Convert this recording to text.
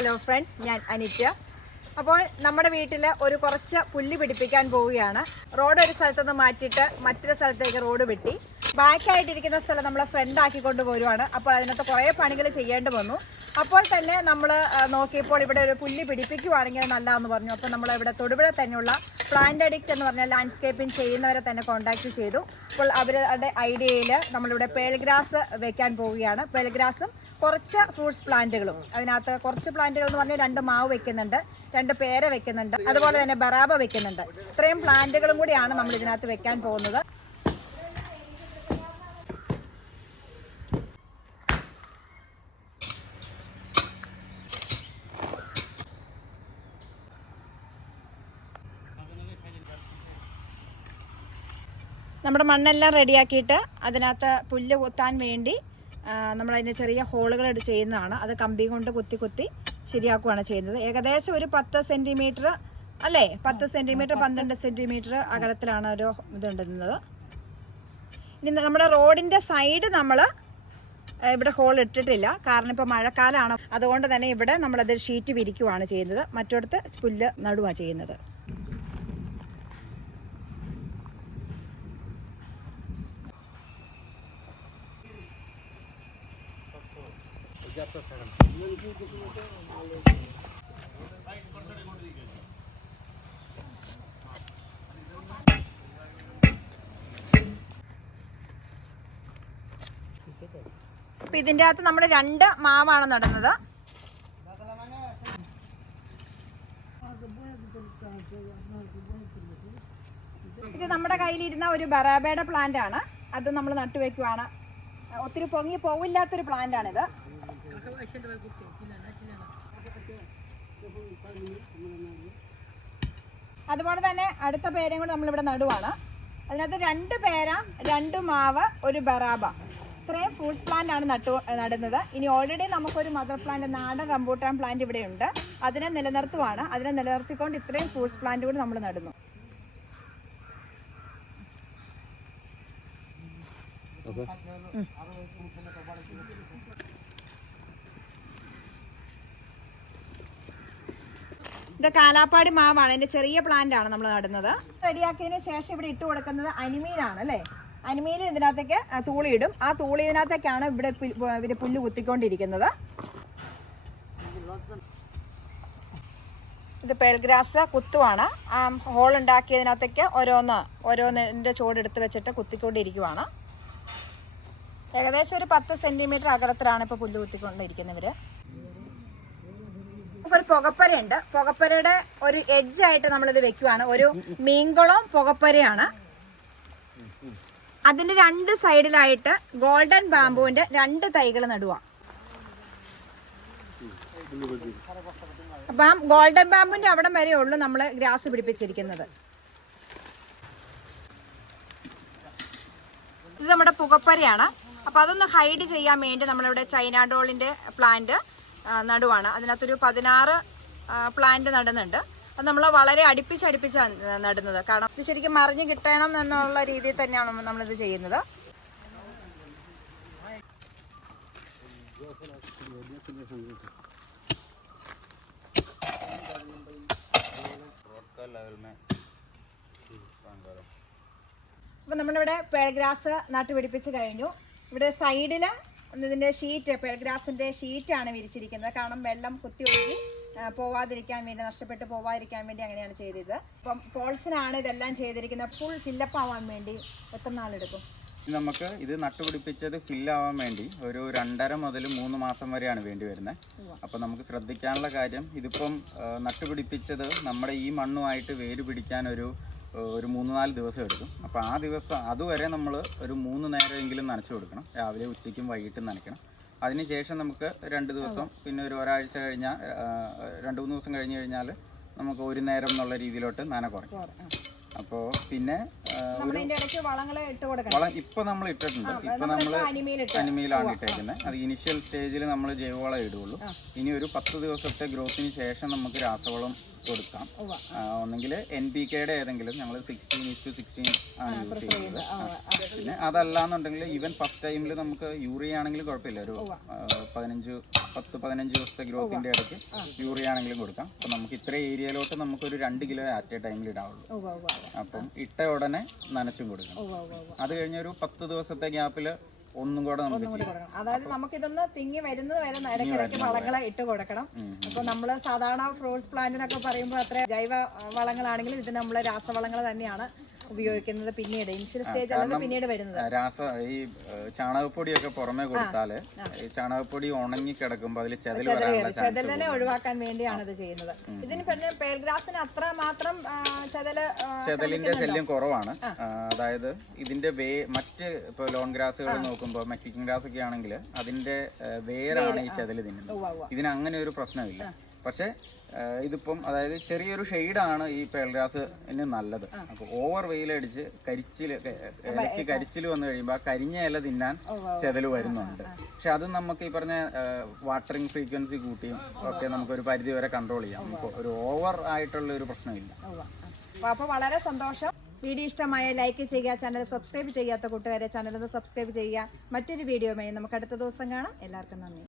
Hello friends ഞാൻ അനിത്യ. അപ്പോൾ നമ്മുടെ വീട്ടിൽ ഒരു കുറച്ച് പുല്ല് പിടിപ്പിക്കാൻ പോവുകയാണ്. റോഡ് ഒരു സ്ഥലത്തുനിന്ന് മാറ്റിയിട്ട് മറ്റൊരു സ്ഥലത്തേക്ക് റോഡ് വെട്ടി. ബാക്കായിട്ടിരിക്കുന്ന സ്ഥലം നമ്മൾ ഫ്രണ്ട് ആക്കി കൊണ്ടുപോരുവാണ് അപ്പോൾ അതിനകത്ത് കുറേ പണികൾ ചെയ്യേണ്ടി വന്നു. അപ്പോൾ തന്നെ നമ്മൾ നോക്കിയപ്പോൾ ഇവിടെ ഒരു പുല്ല് പിടിപ്പിക്കുവാണെങ്കിൽ നല്ലതെന്ന് പറഞ്ഞു. അപ്പോൾ നമ്മൾ ഇവിടെ തൊടുപുഴ തന്നെയുള്ള പ്ലാന്റ് അഡിക്റ്റ് എന്ന് പറഞ്ഞ ലാൻഡ്സ്കേപ്പിംഗ് ചെയ്യുന്നവരെ തന്നെ കോൺടാക്റ്റ് ചെയ്തു. അപ്പോൾ അവരുടെ ഐഡിയയിൽ നമ്മളിവിടെ പേൾഗ്രാസ് വെക്കാൻ പോവുകയാണ്. പേൾഗ്രാസും കുറച്ച് ഫ്രൂട്ട്സ് പ്ലാന്റുകളും. അതിനകത്ത് കുറച്ച് പ്ലാന്റുകൾ എന്ന് പറഞ്ഞാൽ രണ്ട് മാവ് വെക്കുന്നുണ്ട് രണ്ട് പേര വെക്കുന്നുണ്ട് അതുപോലെ തന്നെ ബറാബ വെക്കുന്നുണ്ട്. ഇത്രയും പ്ലാന്റുകളും കൂടിയാണ് നമ്മൾ ഇതിനകത്ത് വെക്കാൻ പോകുന്നത്. നമ്മുടെ മണ്ണെല്ലാം റെഡിയാക്കിയിട്ട് അതിനകത്ത് പുല്ല് കുത്താൻ വേണ്ടി നമ്മൾ അതിന് ചെറിയ ഹോളുകൾ ചെയ്യുന്നതാണ്. അത് കമ്പി കൊണ്ട് കുത്തി കുത്തി ശരിയാക്കുകയാണ് ചെയ്യുന്നത്. ഏകദേശം ഒരു പത്ത് സെന്റിമീറ്റർ അല്ലേ? പത്ത് സെന്റിമീറ്റർ പന്ത്രണ്ട് സെന്റിമീറ്റർ അകലത്തിലാണ് ഒരു ഇതുണ്ടുന്നത്. ഇനി നമ്മുടെ റോഡിന്റെ സൈഡ് നമ്മൾ ഇവിടെ ഹോൾ ഇട്ടിട്ടില്ല. കാരണം ഇപ്പോൾ മഴക്കാലമാണ്. അതുകൊണ്ട് തന്നെ ഇവിടെ നമ്മളത് ഷീറ്റ് വിരിക്കുവാണ് ചെയ്യുന്നത്. മറ്റിടത്ത് പുല്ല് നടുവാണ് ചെയ്യുന്നത്. അപ്പൊ ഇതിന്റെ അകത്ത് നമ്മൾ രണ്ട് മാവാണ് നടുന്നത്. ഇത് നമ്മുടെ കയ്യിലിരുന്ന ഒരു ബറാബയുടെ പ്ലാന്റ് ആണ്. അത് നമ്മൾ നട്ടുവെക്കുവാണ്. ഒത്തിരി പൊങ്ങി പോവില്ലാത്തൊരു പ്ലാന്റ് ആണിത്. അതുപോലെ തന്നെ അടുത്ത പേരയും കൂടെ നമ്മളിവിടെ നടുവാണ്. അതിനകത്ത് രണ്ട് പേര രണ്ട് മാവ് ഒരു ബറാബ. ഇത്രയും ഫ്രൂട്ട്സ് പ്ലാന്റ് ആണ് നട്ടു നടുന്നത്. ഇനി ഓൾറെഡി നമുക്കൊരു മദർ പ്ലാന്റ് നാടൻ റംബൂട്ടാൻ പ്ലാന്റ് ഇവിടെ ഉണ്ട്. അതിനെ നിലനിർത്തുവാണ്. അതിനെ നിലനിർത്തിക്കൊണ്ട് ഇത്രയും ഫ്രൂട്ട്സ് പ്ലാന്റ് കൂടി നമ്മൾ നടുന്നു. ഇത് കാലാപ്പാടി മാവാണ്. അതിന്റെ ചെറിയ പ്ലാന്റ് ആണ് നമ്മൾ നടുന്നത്. റെഡിയാക്കിയതിന് ശേഷം ഇവിടെ ഇട്ട് കൊടുക്കുന്നത് അനിമീനാണ് അല്ലേ? അനിമീൻ ഇതിനകത്തേക്ക് തൂളിയിടും. ആ തൂളി ഇതിനകത്തേക്കാണ് ഇവിടെ ഇവർ പുല്ല് കുത്തിക്കൊണ്ടിരിക്കുന്നത്. ഇത് പേൾഗ്രാസ് കുത്തുവാണ്. ആ ഹോൾ ഉണ്ടാക്കിയതിനകത്തേക്ക് ഓരോന്ന് ഓരോന്നിന്റെ ചുവടെടുത്ത് വെച്ചിട്ട് കുത്തിക്കൊണ്ടിരിക്കുവാണ്. ഏകദേശം ഒരു പത്ത് സെന്റിമീറ്റർ അകലത്തിലാണ് ഇപ്പോൾ പുല്ല് കുത്തിക്കൊണ്ടിരിക്കുന്നവര് ഒരു പുകപ്പരയുണ്ട്. പുകപ്പരയുടെ ഒരു എഡ്ജ് ആയിട്ട് നമ്മൾ ഇത് വെക്കുവാണ്. ഒരു മീൻകുളം പുകപ്പരയാണ്. അതിന്റെ രണ്ട് സൈഡിലായിട്ട് ഗോൾഡൻ ബാമ്പുവിന്റെ രണ്ട് തൈകൾ നടുക അപ്പം ഗോൾഡൻ ബാമ്പുവിന്റെ അവിടം വരെ ഉള്ളൂ നമ്മൾ ഗ്രാസ് പിടിപ്പിച്ചിരിക്കുന്നത്. ഇത് നമ്മുടെ പുകപ്പരയാണ്. അപ്പോൾ അതൊന്ന് ഹൈഡ് ചെയ്യാൻ വേണ്ടി നമ്മളിവിടെ ചൈന ഡോളിന്റെ പ്ലാന്റ് നടുവാണ്. അതിനകത്തൊരു പതിനാറ് പ്ലാന്റ് നടുന്നുണ്ട്. അത് നമ്മൾ വളരെ അടുപ്പിച്ച് അടുപ്പിച്ചാണ് നടുന്നത്. കാരണം ഇത് ശരിക്കും മറിഞ്ഞ് കിട്ടണം എന്നുള്ള രീതിയിൽ തന്നെയാണ് നമ്മളിത് ചെയ്യുന്നത്. അപ്പം നമ്മളിവിടെ പേൾഗ്രാസ് നട്ടുപിടിപ്പിച്ച് കഴിഞ്ഞു. ഇവിടെ സൈഡിൽ ഇതിന്റെ ഷീറ്റ് പേൾഗ്രാസിന്റെ ഷീറ്റാണ് വിരിച്ചിരിക്കുന്നത്. കാരണം വെള്ളം കുത്തി ഒഴുകി പോവാതിരിക്കാൻ വേണ്ടി നഷ്ടപ്പെട്ട് പോവാതിരിക്കാൻ വേണ്ടി അങ്ങനെയാണ് ചെയ്തത്. അപ്പം പോൾസിനാണ് ഇതെല്ലാം ചെയ്തിരിക്കുന്നത്. ഫുൾ ഫില്ലപ്പ് ആവാൻ വേണ്ടി എത്ര നാളെടുക്കും നമുക്ക് ഇത് നട്ടുപിടിപ്പിച്ചത് ഫില്ലാവാൻ വേണ്ടി ഒരു രണ്ടര മുതൽ മൂന്ന് മാസം വരെയാണ് വേണ്ടി വരുന്നത്. അപ്പോൾ നമുക്ക് ശ്രദ്ധിക്കാനുള്ള കാര്യം ഇതിപ്പം നട്ടുപിടിപ്പിച്ചത് നമ്മുടെ ഈ മണ്ണുമായിട്ട് വേര് പിടിക്കാൻ ഒരു ഒരു മൂന്ന് നാല് ദിവസം എടുക്കും. അപ്പോൾ ആ ദിവസം അതുവരെ നമ്മൾ ഒരു മൂന്ന് നേരമെങ്കിലും നനച്ചു കൊടുക്കണം. രാവിലെ ഉച്ചയ്ക്കും വൈകിട്ടും നനയ്ക്കണം. അതിനുശേഷം നമുക്ക് രണ്ട് ദിവസം പിന്നെ ഒരു ഒരാഴ്ച കഴിഞ്ഞാൽ രണ്ട് മൂന്ന് ദിവസം കഴിഞ്ഞ് കഴിഞ്ഞാൽ നമുക്ക് ഒരു നേരം എന്നുള്ള രീതിയിലോട്ട് നന കുറയ്ക്കും. അപ്പോൾ പിന്നെ വളം ഇപ്പൊ നമ്മൾ ഇട്ടിട്ടുണ്ട്. ഇപ്പൊ നമ്മൾ അനിമയിലാണ് ഇട്ടേക്കുന്നത് അത് ഇനിഷ്യൽ സ്റ്റേജിൽ നമ്മൾ ജൈവവളം ഇടുകയുള്ളൂ ഇനി ഒരു പത്ത് ദിവസത്തെ ഗ്രോത്തിന് ശേഷം നമുക്ക് രാസവളം കൊടുക്കാം. ഒന്നെങ്കിൽ എൻ പി കെയുടെ ഏതെങ്കിലും ഞങ്ങൾ സിക്സ്റ്റീൻ ടു സിക്സ്റ്റീൻ ആണ് യൂസ് ചെയ്യുന്നത്. പിന്നെ അതല്ല പിന്നെ അതല്ലാന്നുണ്ടെങ്കിൽ ഈവൻ ഫസ്റ്റ് ടൈമിൽ നമുക്ക് യൂറിയ ആണെങ്കിലും കുഴപ്പമില്ല. ഒരു പതിനഞ്ച് പത്ത് പതിനഞ്ച് ദിവസത്തെ ഗ്രോത്തിന്റെ ഇടയ്ക്ക് യൂറിയ ആണെങ്കിലും കൊടുക്കാം. അപ്പം നമുക്ക് ഇത്ര ഏരിയയിലോട്ട് നമുക്കൊരു രണ്ട് കിലോ അറ്റ് എ ടൈമിൽ ഇടാവുള്ളൂ. അപ്പം ഇട്ട ഉടനെ നനച്ചും കൊടുക്കണം. അത് കഴിഞ്ഞ ഒരു പത്ത് ദിവസത്തെ ഗ്യാപ്പിൽ ഒന്നും കൂടെ നമുക്ക് അതായത് നമുക്കിതൊന്ന് തിങ്ങി വരുന്നത് വരെ ഇടയ്ക്കിടയ്ക്ക് വളങ്ങളെ ഇട്ട് കൊടുക്കണം. അപ്പൊ നമ്മൾ സാധാരണ ഫ്രൂട്ട്സ് പ്ലാന്റിനൊക്കെ പറയുമ്പോൾ അത്ര ജൈവ വളങ്ങളാണെങ്കിലും ഇത് നമ്മൾ രാസവളങ്ങൾ തന്നെയാണ്. ഉപയോഗിക്കുന്നത് പിന്നീട് ഇനിഷ്യൽ സ്റ്റേജ് അല്ലാതെ പിന്നീട് വരുന്നത്. രാസ ഈ ചാണകപ്പൊടിയൊക്കെ പുറമെ കൊടുത്താൽ ഈ ചാണകപ്പൊടി ഉണങ്ങി കിടക്കുമ്പോൾ അതിൽ ചെതൽ ചെതലിനെ ഒഴിവാക്കാൻ വേണ്ടിയാണ് ഇത് ചെയ്യുന്നത്. ഇതിന് പിന്നെ പേൽഗ്രാസിന് അത്ര മാത്രം ചെതൽ ചെതലിന്റെ ശല്യം കുറവാണ്. അതായത് ഇതിന്റെ വേ മറ്റ് ഇപ്പോൾ ലോൺ ഗ്രാസുകൾ നോക്കുമ്പോൾ മെക്സിക്കൻ ഗ്രാസ് ഒക്കെ ആണെങ്കിൽ അതിന്റെ വേരാണ് ഈ ചെതൽ തിന്നുന്നത്. ഇതിന് അങ്ങനെ ഒരു പ്രശ്നമില്ല. പക്ഷെ ഇതിപ്പം അതായത് ചെറിയൊരു ഷെയ്ഡാണ് ഈ പേൾഗ്രാസിന് നല്ലത്. അപ്പൊ ഓവർ വെയിലടിച്ച് കരിച്ചിൽ ക- ഇലയ്ക്ക് കരിച്ചിൽ വന്നു കഴിയുമ്പോൾ ആ കരിഞ്ഞ ഇല തിന്നാൻ ചെതൽ വരുന്നുണ്ട്. പക്ഷെ അത് നമുക്ക് ഈ പറഞ്ഞ വാട്ടറിങ് ഫ്രീക്വൻസി കൂട്ടിയും ഒക്കെ നമുക്ക് ഒരു പരിധി വരെ കൺട്രോൾ ചെയ്യാം. നമുക്ക് ഒരു ഓവർ ആയിട്ടുള്ള ഒരു പ്രശ്നമില്ല. അപ്പോൾ അപ്പൊ അപ്പൊ വളരെ സന്തോഷം. വീഡിയോ ഇഷ്ടമായ ലൈക്ക് ചെയ്യുക ചാനൽ സബ്സ്ക്രൈബ് ചെയ്യാത്ത കൂട്ടുകാരെ ചാനൽ ഒന്ന് സബ്സ്ക്രൈബ് ചെയ്യുക. മറ്റൊരു വീഡിയോയുമായി നമുക്ക് അടുത്ത ദിവസം കാണാം. എല്ലാവർക്കും നന്ദി.